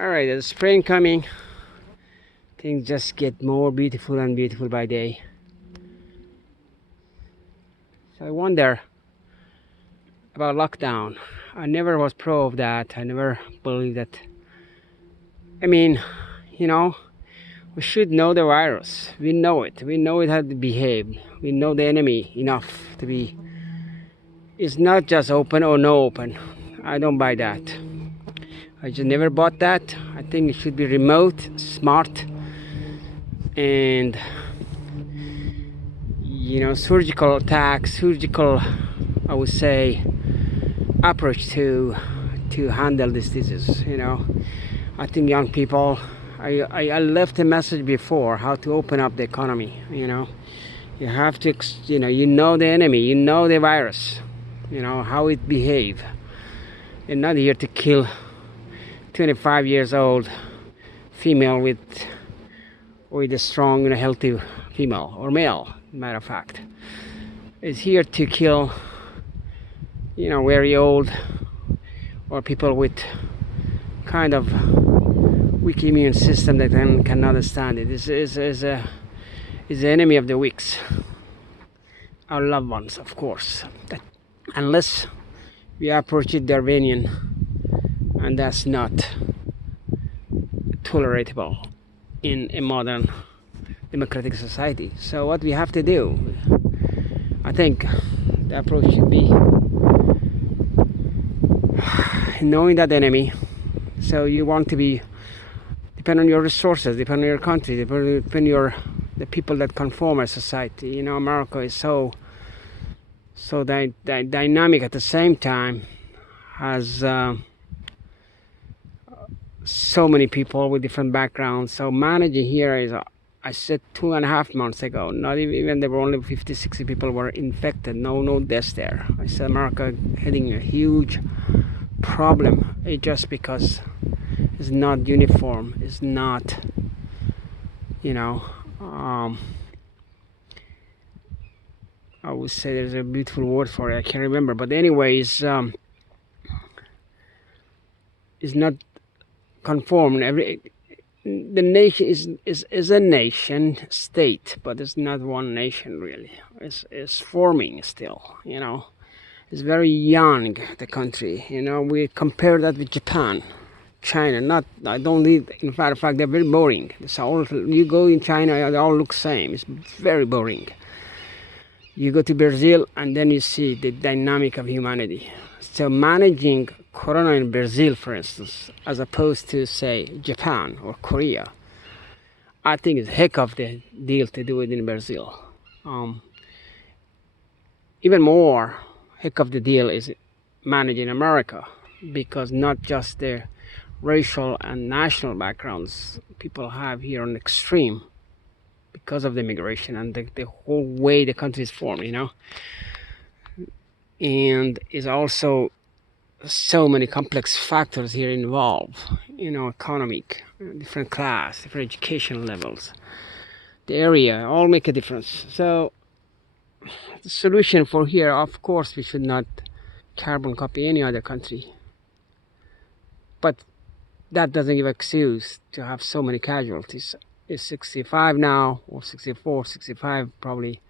Alright, there's spring coming. Things just get more beautiful and beautiful by day. So I wonder about lockdown. I never was pro of that. I never believed that. I mean, we should know the virus. We know it. We know it how to behave. We know the enemy enough to be. It's not just open or no open. I don't buy that. I just never bought that. I think it should be remote, smart, and surgical attack, surgical, I would say, approach to handle this disease. I think young people. I left a message before how to open up the economy. You have to, the enemy, the virus, how it behave. You're not here to kill 25 years old female with a strong, healthy female or male. Matter of fact, is here to kill, very old or people with kind of weak immune system that cannot stand it. This is the enemy of the weaks. Our loved ones, of course. Unless we approach it Darwinian, and that's not tolerable in a modern democratic society. So what we have to do, I think the approach should be knowing that enemy. So you want to be depend on your resources, depend on your country, depend on the people that conform a society. America is so dynamic at the same time, has so many people with different backgrounds. So managing here is, I said 2.5 months ago, not even there were only 50, 60 people were infected, no deaths there. I said America heading a huge problem. It's just because it's not uniform, it's not, I would say there's a beautiful word for it, I can't remember, but anyways, it's not conformed. The nation is a nation state, but it's not one nation really. It's forming still. It's very young, the country. We compare that with Japan, China. I don't need. In fact, they're very boring. It's all, you go in China, they all look same. It's very boring. You go to Brazil, and then you see the dynamic of humanity. So managing Corona in Brazil, for instance, as opposed to, say, Japan or Korea, I think it's a heck of the deal to do it in Brazil. Even more heck of the deal is managing America, because not just the racial and national backgrounds people have here on extreme, because of the immigration and the whole way the country is formed, and is also so many complex factors here involved, economic, different class, different education levels, the area, all make a difference. So the solution for here, of course, we should not carbon copy any other country, but that doesn't give excuse to have so many casualties. It's 65 now, or 64, 65 probably,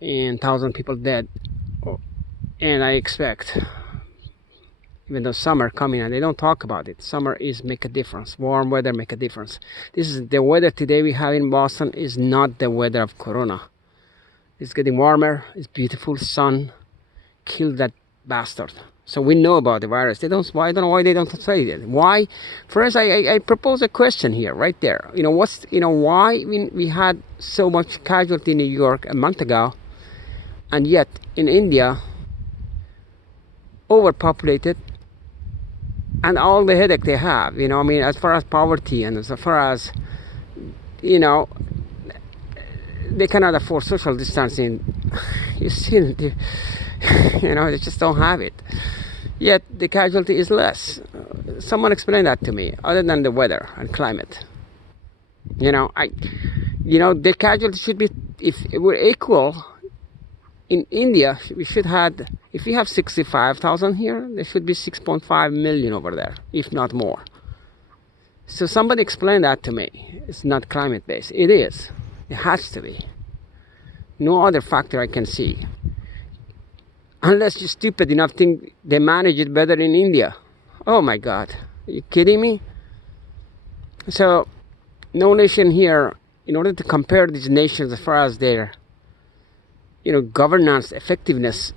and 1,000 people dead. And I expect, even though summer coming and they don't talk about it, summer is make a difference. Warm weather make a difference. This is the weather today we have in Boston is not the weather of Corona. It's getting warmer, it's beautiful, sun, kill that bastard. So we know about the virus. I don't know why they don't say it. Why? First, I propose a question here, right there. Why we had so much casualty in New York a month ago, and yet in India, overpopulated, and all the headache they have, as far as poverty and as far as, they cannot afford social distancing. You see, they just don't have it. Yet the casualty is less. Someone explain that to me, other than the weather and climate. The casualty should be, if we're equal, in India, we should have, if we have 65,000 here, there should be 6.5 million over there, if not more. So somebody explain that to me. It's not climate based. It is. It has to be. No other factor I can see. Unless you're stupid enough to think they manage it better in India. Oh my God. Are you kidding me? So no nation here, in order to compare these nations as far as their governance effectiveness,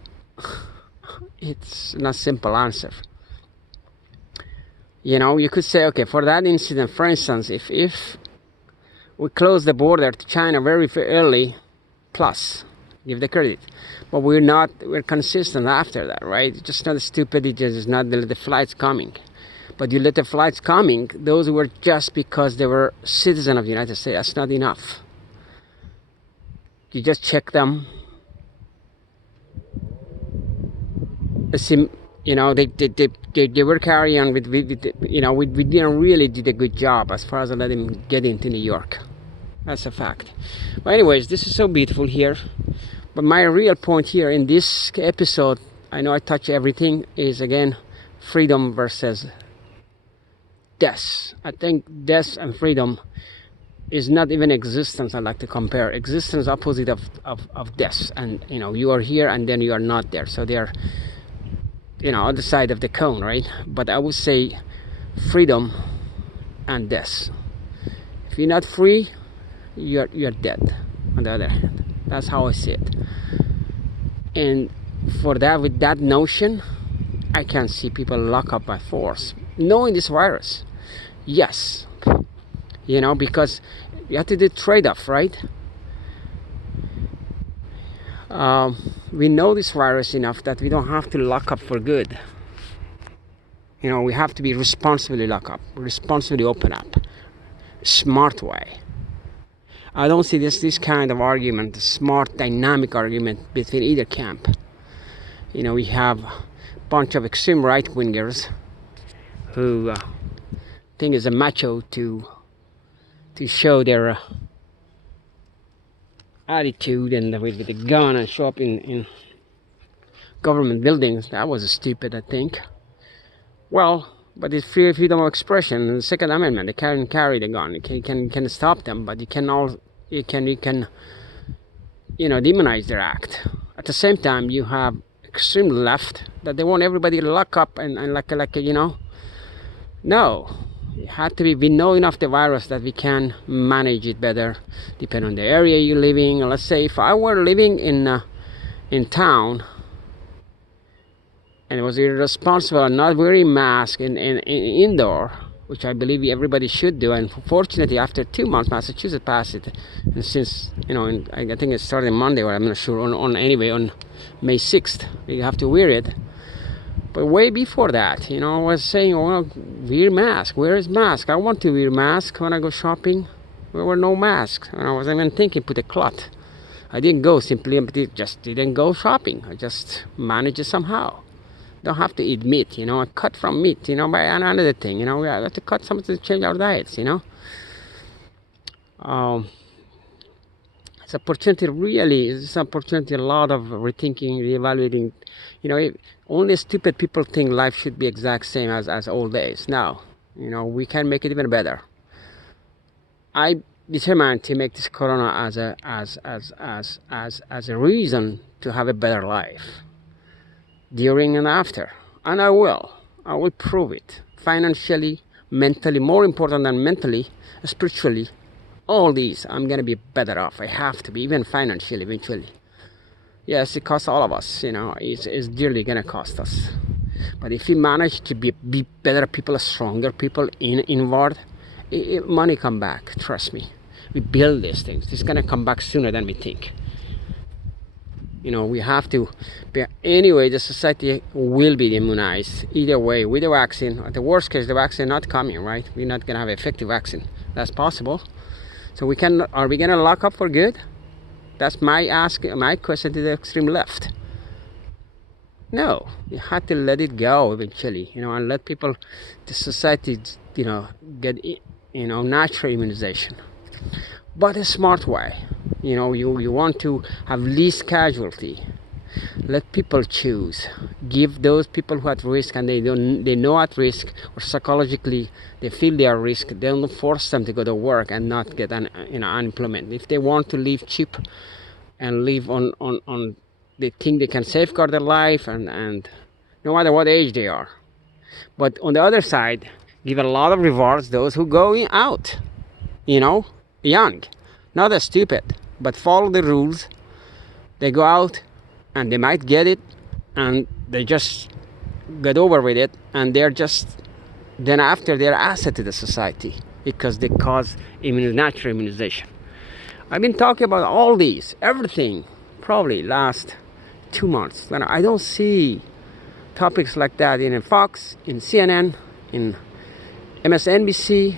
it's not a simple answer. You could say, okay, for that incident, for instance, if we close the border to China very early, plus, give the credit. But we're consistent after that, right? It's just not stupid, it's just not the flights coming. But you let the flights coming, those were just because they were citizens of the United States. That's not enough. You just check them. They were carrying on with we didn't really did a good job as far as letting them get into New York. That's a fact. But anyways, this is so beautiful here. But my real point here in this episode, I know I touch everything, is again freedom versus death. I think death and freedom is not even existence. I like to compare existence opposite of death, and you are here and then you are not there. So they're other side of the cone, right? But I would say freedom and death. If you're not free, you're dead. On the other hand, that's how I see it. And for that, with that notion, I can see people lock up by force, knowing this virus. Yes, because you have to do trade-off, right? We know this virus enough that we don't have to lock up for good. We have to be responsibly lock up, responsibly open up, smart way. I don't see this kind of argument, smart, dynamic argument between either camp. We have a bunch of extreme right-wingers who think it's a macho to show their attitude and with the gun and show up in government buildings. That was stupid, I think. Well, but it's freedom of expression. The Second Amendment, they can carry the gun. You can stop them, but you can demonize their act. At the same time, you have extreme left that they want everybody to lock up and no. It had to be, we know enough the virus that we can manage it better, depending on the area you're living. Let's say if I were living in town and it was irresponsible not wearing mask in indoor, which I believe everybody should do, and fortunately after 2 months Massachusetts passed it, and since I think it started Monday, or I'm not sure, on May 6th you have to wear it. But way before that, I was saying, well, wear mask. Where is mask? I want to wear mask when I go shopping. There were no masks. And I was even thinking, put a cloth. I didn't go simply, just didn't go shopping. I just managed it somehow. Don't have to eat meat, I cut from meat, by another thing, we have to cut something to change our diets, It's opportunity, really, it's an opportunity, a lot of rethinking, reevaluating, only stupid people think life should be exact same as old days. Now, we can make it even better. I determined to make this corona as a reason to have a better life, during and after, and I will prove it, financially, mentally, more important than mentally, spiritually, all these, I'm gonna be better off. I have to be, even financially, eventually. Yes, it costs all of us, it's dearly gonna cost us. But if we manage to be better people, stronger people inward, money come back, trust me. We build these things. It's gonna come back sooner than we think. We have to be, anyway, the society will be immunized either way, with the vaccine. At the worst case, the vaccine not coming, right? We're not gonna have effective vaccine. That's possible. So are we gonna lock up for good? That's my question to the extreme left. No, you have to let it go eventually, and let people, the society, get, natural immunization, but a smart way. You want to have least casualty, Let people choose. Give those people who are at risk and they know at risk, or psychologically they feel they are at risk. Don't force them to go to work and not get unemployment. If they want to live cheap and live on they think they can safeguard their life, and no matter what age they are. But on the other side, give a lot of rewards those who go out, young, not as stupid, but follow the rules. They go out and they might get it and they just get over with it, and then after they're asset to the society because they cause natural immunization. I've been talking about all these, everything, probably last 2 months. And I don't see topics like that in Fox, in CNN, in MSNBC.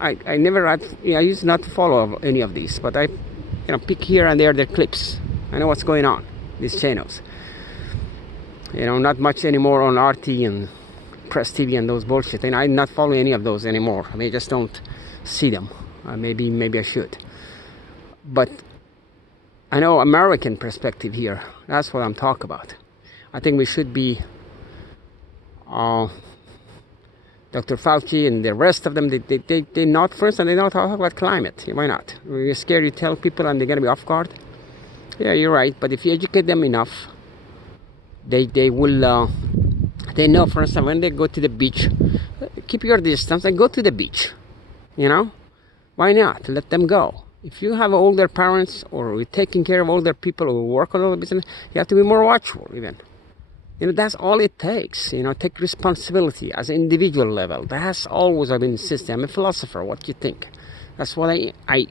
I never had, I used not to follow any of these, but I pick here and there their clips. I know what's going on, these channels. Not much anymore on RT and Press TV and those bullshit. And I'm not following any of those anymore. I just don't see them. Maybe I should. But I know American perspective here. That's what I'm talking about. I think we should be Dr. Fauci and the rest of them, they not first, and they don't talk about climate. Why not? We're scared you tell people and they're going to be off guard. Yeah, you're right. But if you educate them enough, they will, they know, for instance, when they go to the beach, keep your distance and go to the beach. Why not? Let them go. If you have older parents or you're taking care of older people who work on all the business, you have to be more watchful even. That's all it takes. Take responsibility as an individual level. That's always I've been insisting. I'm a philosopher. What do you think? That's what I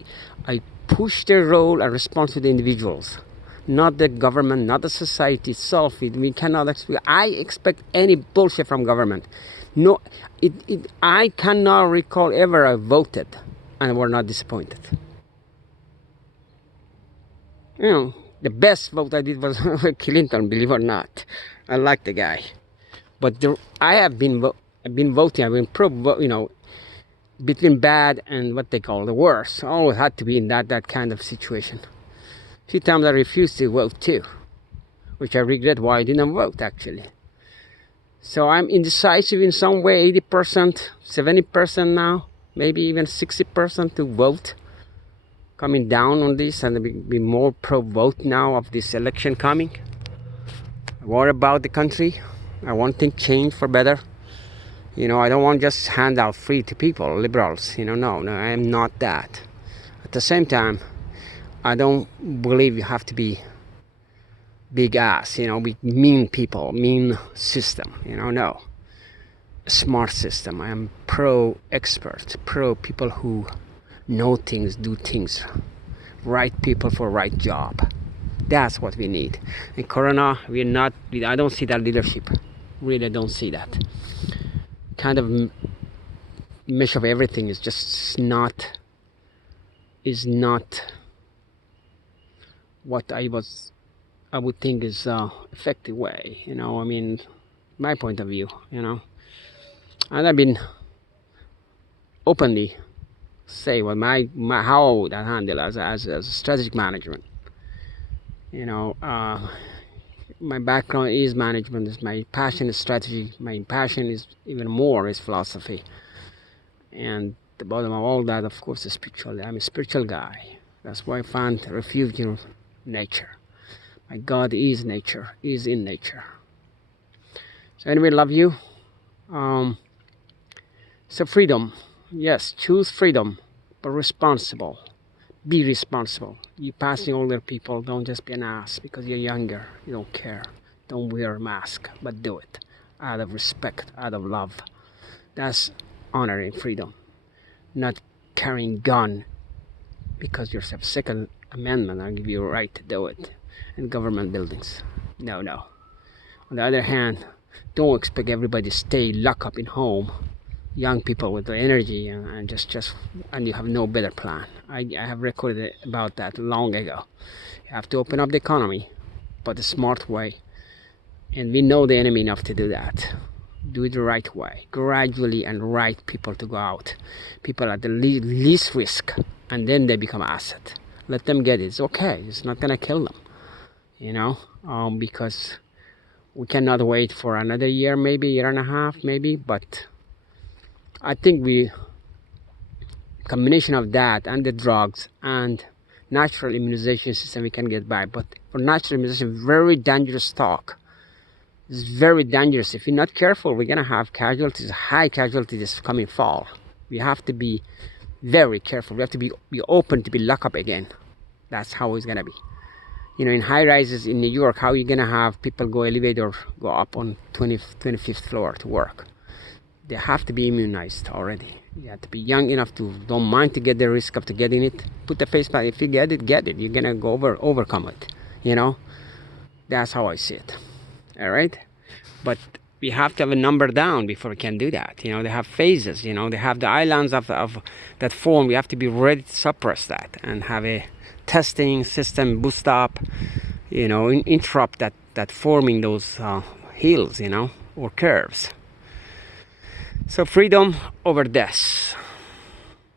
push the role and response to the individuals, not the government, not the society itself. We cannot expect. I expect any bullshit from government. No, I cannot recall ever I voted and were not disappointed. The best vote I did was Clinton, believe it or not. I like the guy. But I have been voting, I've been between bad and what they call the worst. I always had to be in that kind of situation. A few times I refused to vote too, which I regret why I didn't vote actually. So I'm indecisive in some way, 80%, 70% now, maybe even 60% to vote. Coming down on this and be more pro-vote now of this election coming. I worry about the country. I want things change for better. I don't want just hand out free to people, liberals. No, I am not that. At the same time, I don't believe you have to be big ass, be mean people, mean system, no. A smart system. I am pro-expert, pro-people who know things, do things, right people for right job. That's what we need. In Corona, I don't see that leadership. Really don't see that. Kind of mesh of everything is just not what I would think is effective way, my point of view, and I've been openly say what how I would handle as strategic management. My background is management. My passion is strategy. My passion is even more is philosophy. And the bottom of all that, of course, is spiritual. I'm a spiritual guy. That's why I find refuge in nature. My God is nature, is in nature. So anyway, love you. So freedom. Yes, choose freedom, but responsible. Be responsible. You passing older people, don't just be an ass because you're younger. You don't care. Don't wear a mask, but do it out of respect, out of love. That's honoring freedom. Not carrying gun because you're Second Amendment. I'll give you a right to do it in government buildings. No. On the other hand, don't expect everybody to stay locked up in home. Young people with the energy and you have no better plan. I have recorded about that long ago. You have to open up the economy, but a smart way. And we know the enemy enough to do that. Do it the right way, gradually, and right people to go out. People at the least risk, and then they become asset. Let them get it. It's okay. It's not gonna kill them. because we cannot wait for another year, maybe year and a half, maybe. But I think combination of that and the drugs and natural immunization system, we can get by. But for natural immunization, very dangerous talk. It's very dangerous. If you're not careful, we're gonna have casualties, high casualties this coming fall. We have to be very careful. We have to be open to be locked up again. That's how it's gonna be. You know, in high rises in New York, how are you gonna have people go elevator, go up on 25th floor to work? They have to be immunized already. You have to be young enough to don't mind to get the risk of to getting it. Put the face mask. If you get it, get it. You're gonna go overcome it. You know, that's how I see it. All right, but we have to have a number down before we can do that. You know, they have phases. You know, they have the islands of that form. We have to be ready to suppress that and have a testing system boost up. You know, interrupt that forming those hills. You know, or curves. So freedom over death.